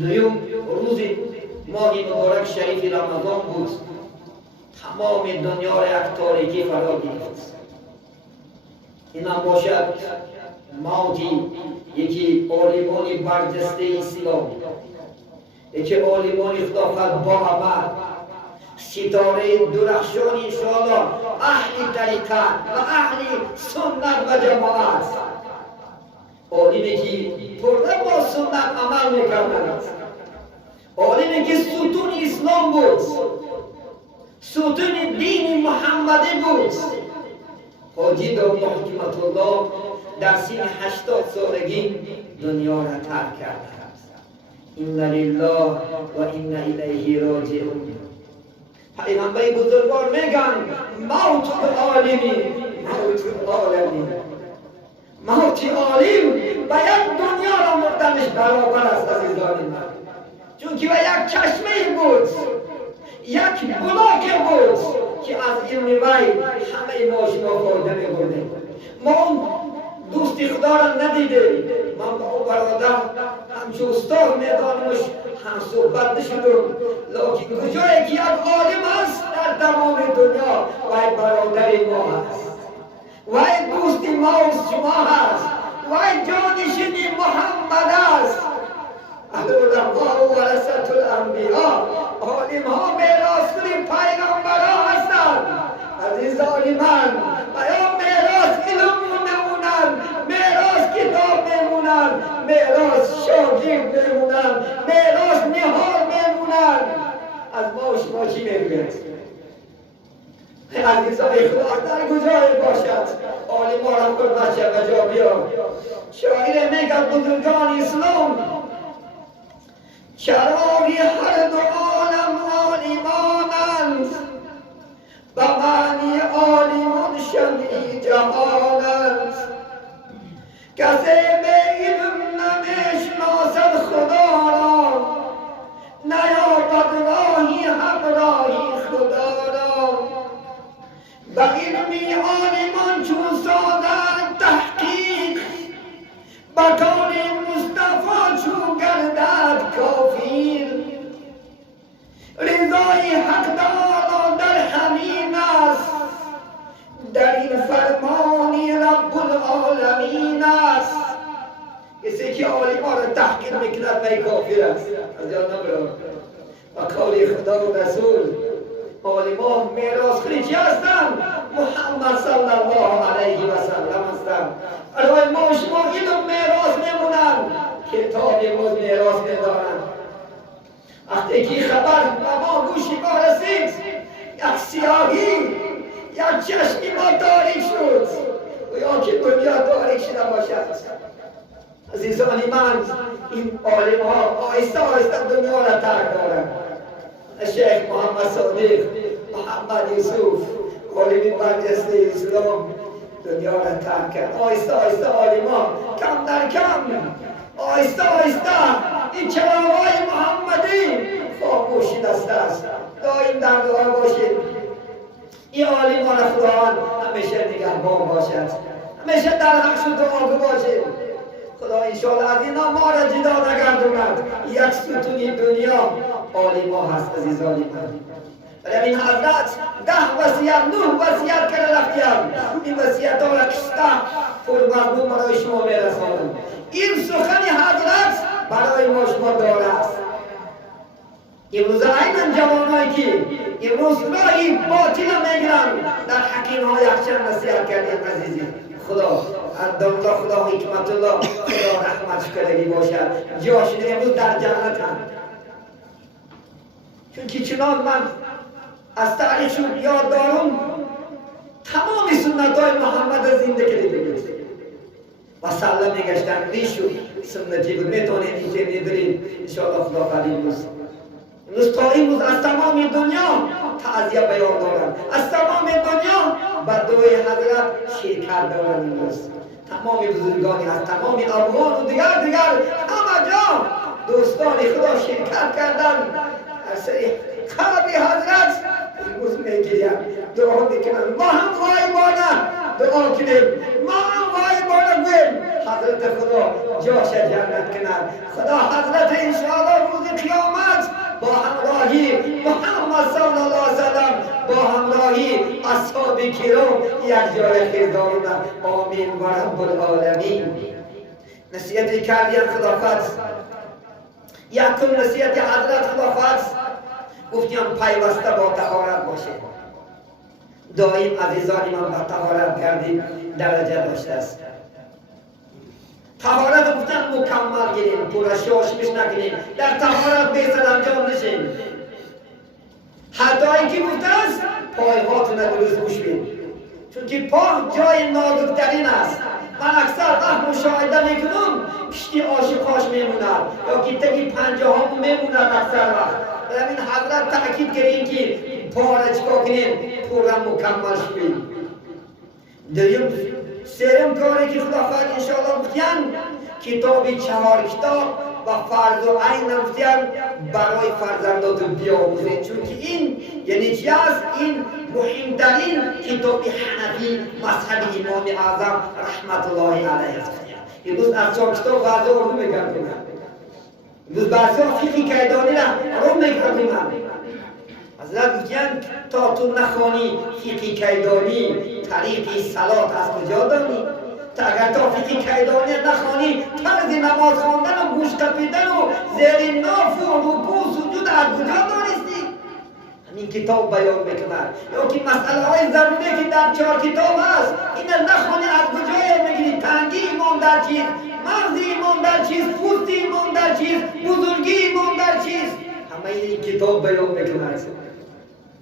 دوم روز ماه مبارک شریف رمضان بود. تمام دنیا را یک تاریکی فرا گرفت. این هم باشد موتی یکی عالمان برجسته اسلام، یکی عالمان خلافت با عمل، ستاره درخشان انشاءالله اهل طریقت و اهل سنت و جماعت، عالمی که پرده با سنت عمل میکرد، عالمی که ستون اسلام بود، ستون دین محمدی بود. حاجی داود حکمت الله در سن 80 سالگی دنیا را ترک کرد. انا لله و انا الیه راجعون. پیغمبر بزرگوار میگن موت العالمی موت العالمی، موت عالم به یک دنیا را مردنش برابر است عزیزان من. چون که به یک چشمه بود، یک بلاک بود که از علم وی همه ما شما فایده می‌بردیم. ما اون دوست خدا را ندیدیم. من با او برادر همچون استاد میدانمش هم صحبت نشدم، لیکن کجایی که یک عالم است در تمام دنیا وی برادر ما هست، وی دوست ما و شما هست، وی جانشین محمد است. العلماء ورثة الانبیاء، عالم ها میراث پیغمبران هستند. عزیزان من، یا میراث علم میمونند، میراث کتاب میمونند، میراث شاگرد میمونند، میراث نهار میمونند. از ما و شما چی میگوید؟ عزیزان خدا در کجای باشد عالم ها را قربت شد و جا بیاد. شاعر میگد بزرگان اسلام چراغی هر دو عالم عالمانند، به معنی عالمان شمعی جهانند. کسی به علم نمیشناسد خدا را، نیابد راهی حق راهی خدا را. به علمی عالمان چون سازد تحقیق، به کار مصطفی چون گردد کافیر. رضای حق تعالی در همین است، در این فرمانی رب العالمین است. کسی که عالمان را تحقیر میکند وی کافر است. از جان نبرد و قول خدا و رسول عالمان میراث خریجی هستند، محمد صلی الله علیه و سلم هستند. برای ما شما علم میراث میمونند، کتاب امروز میراث میدارند. وقتی که خبر به ما گوشی ما رسید، یک سیاهی، یک چشمی ما تاریک شد، و یا که دنیا تاریک شده باشد. عزیزان من، این عالم ها آهسته آهسته دنیا را ترک دارند. شیخ محمد صادق، محمد یوسف، عالم برجسته اسلام دنیا را ترک کرد. آهسته آهسته عالمان کم در کم، آهسته آهسته این چراغ‌های محمدی خاموش دسته است. دائم در دعا باشید این عالمان خداوند همیشه نگهبان باشد، همیشه در حقش دعا باشید. خدا انشاءالله از اینا ما را جدا نگرداند. یک ستون دنیا عالم هست عزیزان من. برای این حضرت 10 وصیت 9 وصیت کرده رفتیم. این وصیت ها را کسته فرمضمون برای شما میرسانم. این سخن حضرت برای ما شما داره است. امروز اینن جوانایی که امروز راهی باطل میگیرن، در حکیم ها یکچند نصیحت کردیم عزیزی. خدا الله، خدا حکمت الله، خدا رحمتش کردگی باشد. جاشون امروز در جنت هم. چون که چنان من از تاریخشون یاد دارم، تمام سنت های محمد را زنده کرده و سلام میگشتن ریشو سنتی بود. میتونیم اینجا میبریم انشاءالله خدا قدیم روز. امروز تا این روز از تمام دنیا تعزیه بیان دارم، از تمام دنیا به دعای حضرت شرکت دارم. امروز تمام بزرگانی از تمام افغان و دیگر همه جا دوستان خدا شرکت کردن. از سری قبر حضرت امروز میگیریم، دعا میکنم. ما هم غایبانه دعا کنیم، ما هم غایبانه گویم حضرت خدا جاش جنت کنند. خدا حضرت انشاءالله روز قیامت با همراهی محمد صلی الله علیه وسلم با همراهی اصحاب کرام یک جای خیزانند. آمین و رب العالمین. نصیحت کردیم خلافت. یکم نصیحت حضرت خلافت گفتیم پیوسته با طهارت باشه. دائم عزیزانی من با طهارت کردیم درجه داشته است. طهارت گفتن مکمل گیریم، پورا شاشمش نکنیم، در طهارت بهتر انجام نشیم. حتی اینکه گفته است پای هاتون درست گوش بید، چون که پا جای نازکترین است. من اکثر وقت مشاهده میکنم پشتی عاشقاش میمونن یا که تگی پنجه ها میمونن اکثر وقت. این حضرت تأکید کردیم که پا را چکا کنیم پورا مکمل شویم. دویم سرم کاری که خداوند انشاءالله گفتیم کتاب 4 کتاب و فرض و عین گفتیم برای فرزنداتون بیاموزید، چون که این یعنی چی است؟ این مهمترین کتاب حنفی مذهب امام اعظم رحمت الله علیه است. امروز از 4 کتاب واضح رو میگردیم. امروز بحث فقه کیدانی را رو میگردیم. حضرت میگن تا تو نخوانی فقه کیدانی طریق صلات از کجا دانی؟ تا اگر تا فقه کیدانی نخوانی طرز نماز خواندن و گوش تپیدن و زیر ناف و رکوع و سجود از کجا دانستی؟ همین کتاب بیان میکنن. یا که مسئله های ضروری که در 4 کتاب هست این نخوانی از کجا میگیری؟ تنگی ایمان در چیز، مغز ایمان در چیز، پوست ایمان در چیز، بزرگی ایمان در چیز، همه این کتاب بیان میکنن.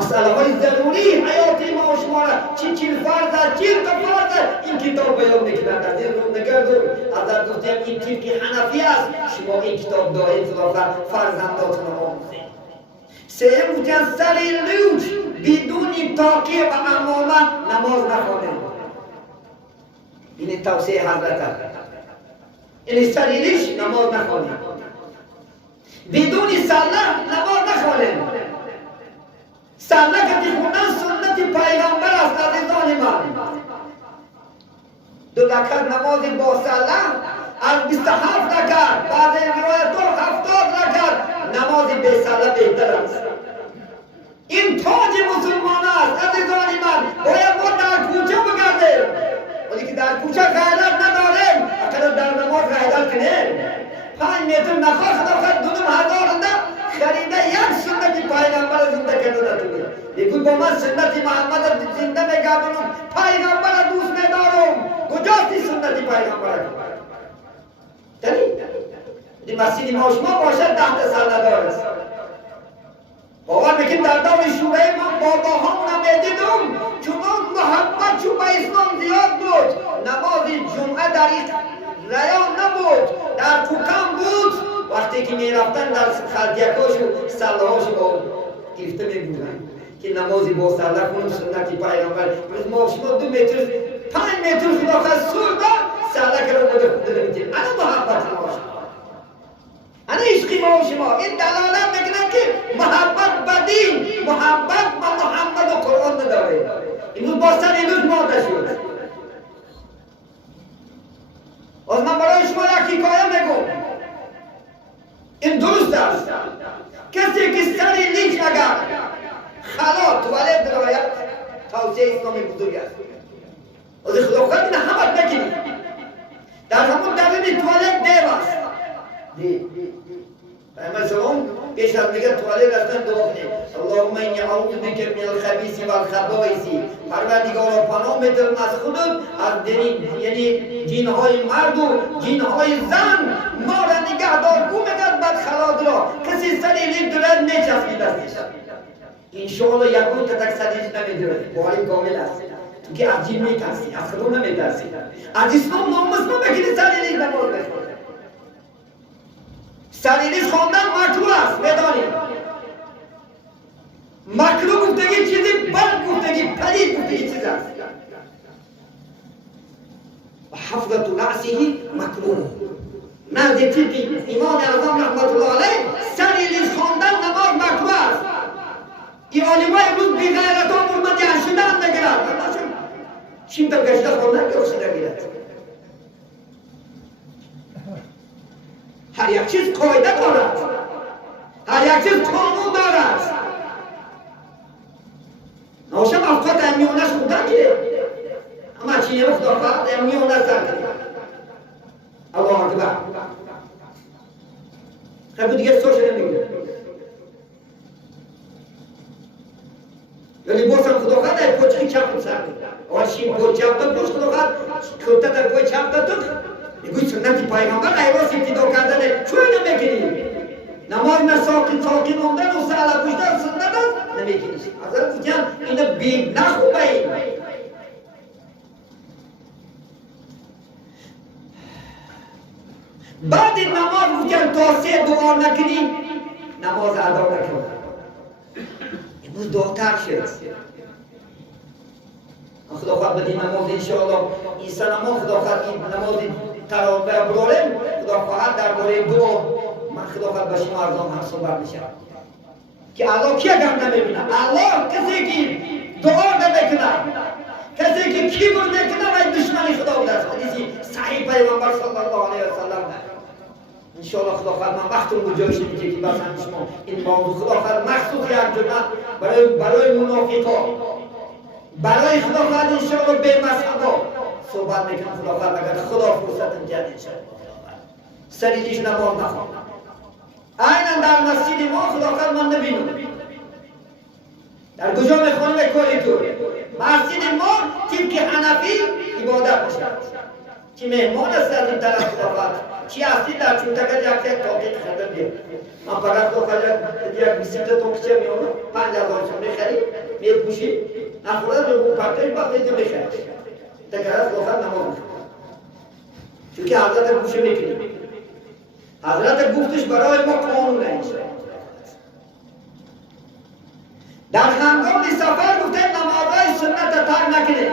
مسئله های ضروری حیاتی ما و شما را چی فرض است، چی فرض است، این کتاب بیان میکنند. از این رو نگردون از گفتیم این طریق حنفی است. شما این کتاب دارید خداوند فرزنداتون را آموزید. سوم گفتیم سر لوچ بدون تاقیه و امامه نماز نخوانید. این توصیه حضرت است. این سر لوچ نماز نخوانید. بدون سله نماز نخوانید. سله که خوندن سنت پیغمبر است عزیزان من. 2 رکعت نماز با سله از 27 رکعت بعض روایت 70 رکعت نماز بی سله بهتر است. این تاج مسلمان است عزیزان من. باید ما در کوچه بگردیم، ولی که در کوچه غیرت نداریم. اگر در نماز غیرت کنیم 5 متر نخواه خداوند 2000 خریده یک سنت پیغمبر زنده کرده نتونه. لیکن با من سنت محمد زنده میگردونم، پیغمبر دوست میدارم. کجاست این سنت پیغمبر؟ داری؟ مسجد ما شما باشد 10 سال دارست. باور میکنم در دور شوره ما باباهامون هم میدیدم چون محبت چون به اسلام زیاد بود. نماز جمعه در ریان نبود، در کوکم بود. وقتی که می رفتن در خدیکاش و سله هاش با گرفته می بودن که نمازی با سله کنم سنت پیغمبر. روز ما شما 2 متر 5 متر خدا خواست سور با سله کرده بوده خود نمیتیم. انا محبت ما شما، انا عشقی ما شما. این دلالت میکنن که محبت بدین، محبت با محمد و قرآن نداره. امروز با سر امروز ماده شد. از من برای شما یک حکایه میگم. این درست است. کسی که سر لیچ اگر خلا توالت درآید توصیه اسلامی بزرگ است. از خداوند این همت بکنید. در همون درون توالت دیو است. پیامبر سلام پیش از میگه توالت رفتن دعا کنید. اللهم انی اعوذ بک من الخبیث و الخبائث. پروردگارا پناه می‌برم از خودت، از یعنی جن‌های مرد و جن‌های زن. ما را نگهدار کو میگد بعد خلاص را کسی سری لیب دلد میچسبید دستش. انشاءالله یکون تک سریش نمیدرد. باری کامل است. تو که از جن میترسی، از خدا نمیترسی. از اسلام ناموس نمیگیری سری لیب نماز بخونی. سریلیش خواندن مکروه است. بدانید مکروه گفتگی چیزی بد گفتگی پلید گفتگی چیز است. و حفظت رأسه مکروه. مرد طبی امام اعظم رحمت الله علیه سریلیش خواندن نماز مکروه است. این علمای امروز بی غیرتان برمدی اشدن نگرد. چیم تا گشته خوندن که اشده گیرد. هر یک چیز قاعده دارد، هر یک چیز قانون دارد. نوشم افقات امیونش خودم گیره اما چیه خدا فقط امیونش دارد. الله اکبر. خب دیگه سوش نمیگه ولی بورسم خدا خواهد ای پوچه چپ سرد اول شیم پوچه چپ داد بوش خدا خواهد کلتا در پوچه چپ داد میگوی سنتی پیغمبر ایواز ابتدا کردنه چون نمیکنی نماز نه ساکن موندن و سهل پوشتن سنت است نمیکنی حضرت گفتیم اینو بیم نخوبه این بعد نماز گفتیم تا 3 دعا نکنی نماز ادا نکنی امروز دعاتر شد خدا خواهد بدین نماز انشاءالله این سنه ما خدا خواهد این نماز تراویح برارم خدا خواهد درباره دعا من خدا خواهد به شما ارزان هم صحبت میشم که الله کی اگر نمیبینه الله کسی که دعا نمیکنه کسی که کبر میکنه و دشمنی خدا بوده است حدیثی صحیح پیغمبر صلی الله علیه و سلم انشاءالله خدا خواهد من وقتم به جایش میگه که بسن شما این موضوع خدا خواهد مخصوص یک جمعه برای منافقا برای خدا خواهد انشاءالله به مذهبا صحبت میکنم خدا خواهد اگر خدا فرصت میدهد انشاءالله سریعش نماز نخواه عیناً در مسجد ما خدا خواهد من نبینم در کجا میخوانیم کاری تو مسجد ما تیم که حنفی عبادت میشد چی مهمان است از این طرف خدا خواهد چی هستی در چون تکر یک تاقیق خردم بیاد من فقط خدا خواهد یک بیسیمت تاقیقه میانم 5000 میخری میپوشی نخورد به اون پرتش وقتی که میخرد تکر از خدا خواهد نماز میخواد چون که حضرت گوشه میکنیم حضرت گفتش برای ما قانون انشاء در هنگام سفر گفته نمازهای سنت ترک نکنه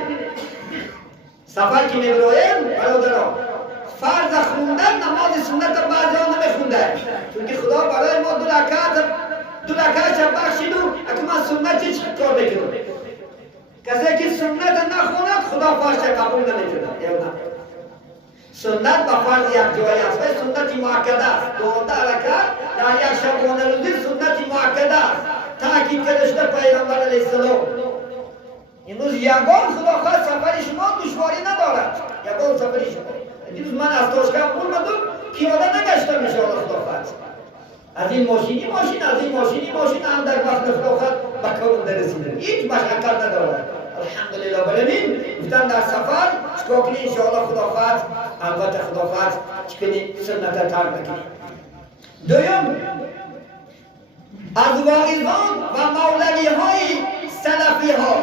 سفر که میبرایم برادران فرض خوندن نماز سنت بعضی ها نمیخونده چون که خدا برای ما دو رکعت شب بخشید و اگه من سنت چی کار بکنم کسی که سنت نخوند خدا فرض قبول نمیکنه سنت با فرض یک جایی است و سنت مؤکده است 12 رکعت در یک شبانه روزی سنت مؤکده است تاکید کرده شده پیغمبر علیه السلام امروز یگان خدا خواهد سفر شما دشواری ندارد یگان سفر شما امروز من از تاشکم اومدم پیاده نگشتم انشاءالله خدا خواهد از این ماشینی از این ماشین هم در وقت خدا خواهد به کار رسیدم هیچ مشقت ندارد الحمدلله برمین گفتن در سفر چکا کنی انشاءالله خدا خواهد البته خدا خواهد چکنی سنت ترک نکنی دویم از واعظان و مولوی های سلفی ها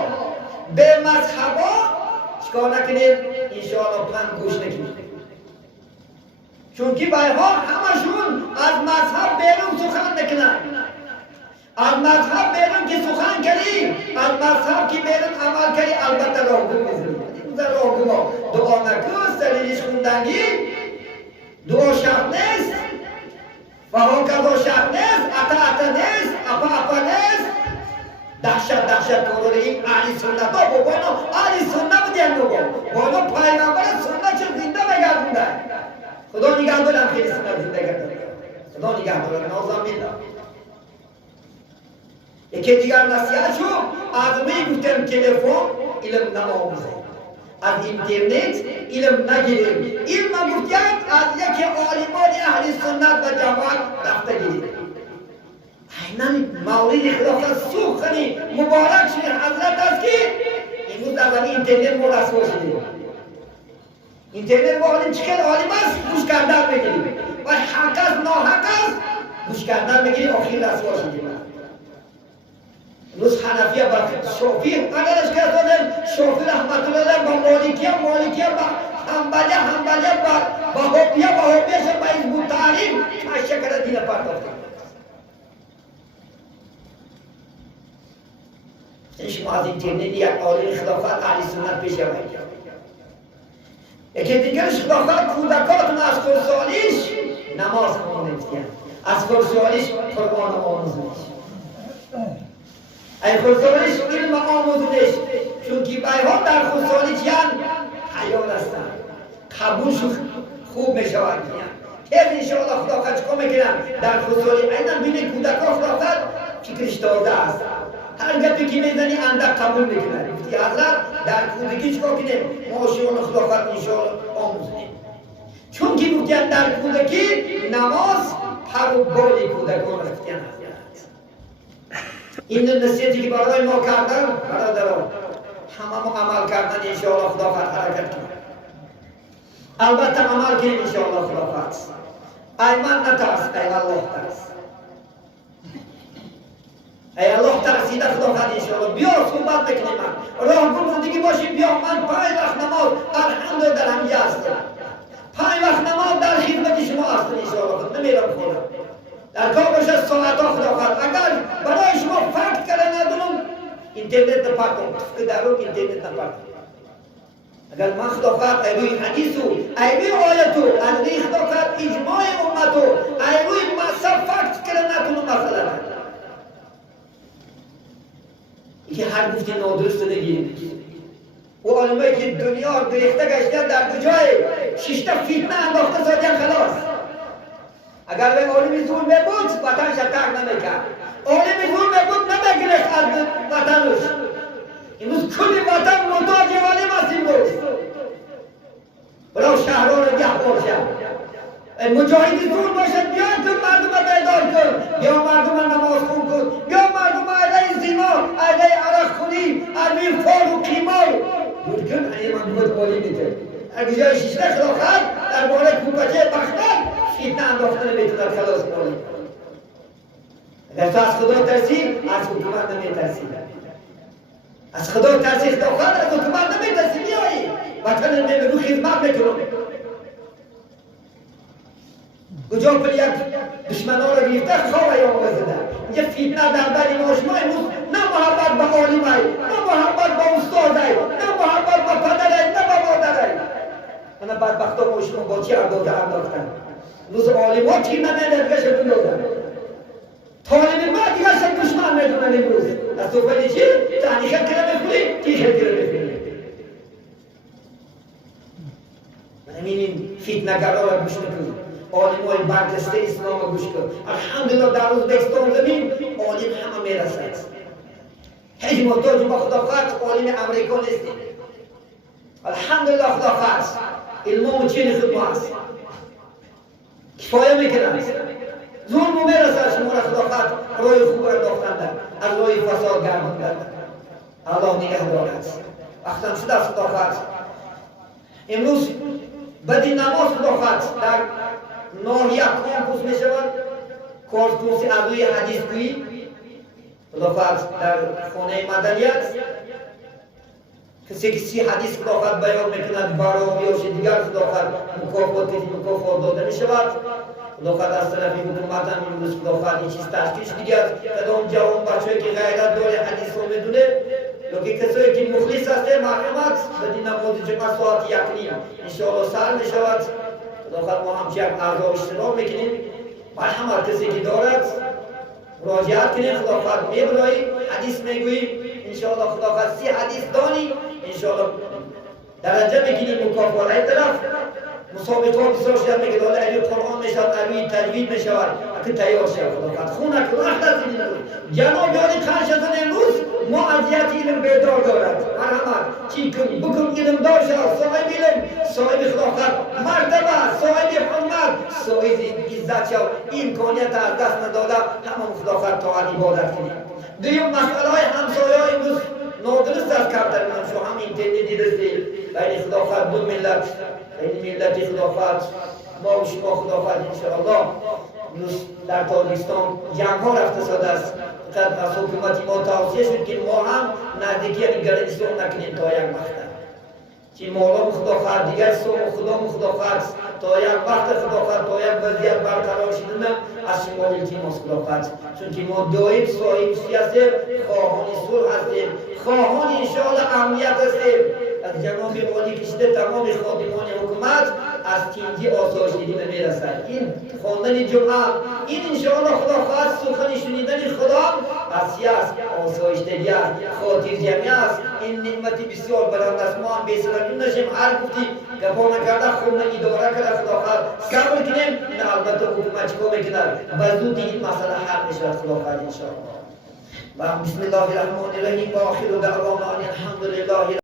به مذهبا چکا نکنید انشاءالله پند گوش نکنید چون که بایها همشون از مذهب بیرون سخن نکنن از مذهب بیرون که سخن کردی از مذهب که بیرون عمل کردی البته راه گم میزنی در راه گما دعا نکن سریش خوندنی دعا شرط نیست و هاکذا شرط نیست اتا نیست اپا نیست دهشت کارو این اهل سنت ها بابانا اهل سنت بودیم بابا پیغمبر سنت چه زنده بگردونده خدا نگه دارم خیلی سنت زنده گردونده خدا نگه دارم نازم بیدم یکی دیگر نصیحت شو از می گفتم تلفن علم نماموزه از اینترنت علم نگیریم علم گفتیم از یک عالمان اهل سنت و جماعت رفته گیریم اینن مولید خدا خواهد سوخنی مبارک شده حضرت است که امروز در زمین اینترنت ما رسوا شدیم اینترنت ما حالیم چکل عالم است گوش کردن بگیریم و حق است ناحق است گوش کردن بگیریم آخیر رسوا شدیم امروز حنفیه با شافعی قرارش کردن شافعی رحمت الله با مالکیه با حنبلیه با وهابیه شد با حزب التحریر شکل دین پرداختن شما از اینترنت یک عالم خلافت اهل سنت پیش آورید یکی دیگرش خلافت کودکاتون از خردسالیش نماز خوانید از خردسالیش قرآن آموزش ای خردسالیش علم آموزش چون که بیها در خردسالیش یعنی حیال هستند قبولش خوب می شود هر انشاءالله خدا خواهد چکا میکنم در خصوصی اینم بینه کودکا خدا خواهد فکرش تازه است. هر گپی که میزنی اندک قبول میکنه. گفتی حضرت در کودکی چکا کنیم؟ ماشیون خدا خواهد انشاءالله آموزنیم. چون که گفتیم در کودکی نماز پر و بال کودکان رفتیم. این نصیحتی که برای ما کردن برادران همه ما عمل کردن انشاءالله خدا خواهد حرکت کنیم. البته عمل کنیم انشاءالله خدا خواهد. ای من نترس، ای الله ترس. ای الله ترسیده خدا خواهد انشاءالله. بیا صحبت بکنیم من. راه گم زندگی باشیم بیا من 5 وقت نماز الحمدلله در همینجا هستم. 5 وقت نماز در خدمت شما هستم انشاءالله. نمیرم خودم. در کار باشد ساعتها خدا خواهد. اگر برای شما فکت کردن ندونم اینترنت نپاکم. که در رو اینترنت نپاکم. اگر من خدا خواهد ایروی حدیثو ایروی آیتو ایروی خدا خواهد اجماع امتو ایروی مصب فکت کردن نکنم مثلا که هر گفتی نادرست نگیرید. و علمایی که دنیا گریخته گشتن در دو جای 6 تا فتنه انداخته سادیان خلاص. اگر به عالم ظلم بود وطن شتک نمیکرد. عالم ظلم بود نمیگرفت از وطنش. امروز کل وطن محتاج عالم است امروز. برای شهرها رو گهوار شد. مجاهد ظلم باشد بیا که مردم بیدار کن. بیا مردم نماز خون کن. بیا مردم علیه زنا، علیه عرق خونی، علیه فال و قیمار. بود کن علیه من بود عالی میده. اگر جای 6 خلافت در باره کوپچه بختن فتنه انداختن میتوند خلاص کنی. اگر تو از خدا ترسی از حکومت نمیترسی. از خدا ترسی خدا خواهد از حکومت نمیترسی بیایی وطن نمیگو خدمت میکنم. کجا پر یک دشمن ها رو گرفته خواه یا آوازده اینجا فتنه در بین ما شما امروز نه محبت به عالمه نه محبت به استاده نه محبت به پدره نه به مادره. من بدبخت ها ما شما با چی انداختن روز عالم ها چی نمیده دیگه شد دادن طالب ما دیگه شد دشمن میدونن امروز از تو فیلی چی؟ تحنیخه کنه بخونی تیخه کنه بخونی. همین فتنه گرا رو گوش نکنی. عالم های برجسته اسلام رو گوش کن. الحمدلله در ازبکستان زمین عالم همه میرسد. هیچ محتاج با خدا خواهد عالم امریکا نیستیم. الحمدلله خدا خواهد علممون چین خود ما هست. کفایه میکنند. ظلم میرسد شما را خدا خواهد روی خوب انداختند از روی فساد گرداندند. الله نگهدار است. وقتم شده است خدا خواهد. امروز بدی نماز خدا خواهد در ناحیه کامپوس می شود کورس ادوی حدیث گویی خدا خواهد در خانه مدنیت کسی که 30 حدیث خدا خواهد بیان میکند برای یا دیگر خدا خواهد مکافات داده می شود. خدا خواهد از طرف حکومت هم امروز خدا خواهد این چیز تشکیل دیگر کدام جوان بچه‌ای که غیرت داره حدیث رو میدونه یا که کسایی که مخلص هسته مرحمت بدین نماز جمعه ساعت 1:30 انشاءالله سر می شود. خدا خواهد ما همچه یک اعضا اشتراک میکنیم. مرحمت کسی که دارد مراجعت کنیم. خدا خواهد میبرایی حدیث میگوییم انشاءالله. خدا خواهد 30 حدیث دانی انشاءالله درجه میکنیم مکافات های طرف مسابقه ها بسیار شد میگه داله علی قرآن میشود علی تجوید میشود اکنون تیار شد خدا خواهد خونه که وقت از این روز جناب یادی خانشتن امروز ما اذیت علم بیدار دارد. مرحمت چی کنی بکن علم دار شد صاحب علم صاحب خدا خواهد مرتبه صاحب حرمت صاحب عزت شد امکانیت از دست نداده همون خدا خواهد طاعت عبادت کنیم. دویم مسئله های همسایه های امروز نادرست است کردن من شو هم اینترنتی رسید بین خدا خواهد دو ملت این ملتی خدا خواهد ما و شما خدا خواهد انشاءالله در تاجیکستان جنگ ها رفته شده است. از حکومتی ما توصیه شد که ما هم نزدیکی گرانستان نکنیم تا یک وقت چی مولا خدا خواهد دیگر سوم خدا خدا خواهد تا یک وقت خدا خواهد تا یک وضعیت برقرار شدن از شما التماس خدا خواهد چون که ما دائم صاحب سیاست خواهان صلح هستیم خواهان انشاءالله امنیت هستیم. از جناب عالی کشیده تمام خادمان حکومت از تینجی آسایش دیدیم میرسد. این خواندن جمعه این انشاءالله خدا خواهد سخن شنیدن خدا عصیه است، آسایشتگی است، خاطر جمعی است. این نعمتی بسیار بلند است. ما هم بی‌سرانجام نشیم. هر گفتی گپا نکرده خوب اداره کرده خدا خیر صبر کنیم. نه البته حکومت چیکار میکنه؟ بزودی این مسئله حل میشه خدا خیر ان شاء الله. بسم الله الرحمن الرحیم و آخر دعوانا الحمد لله.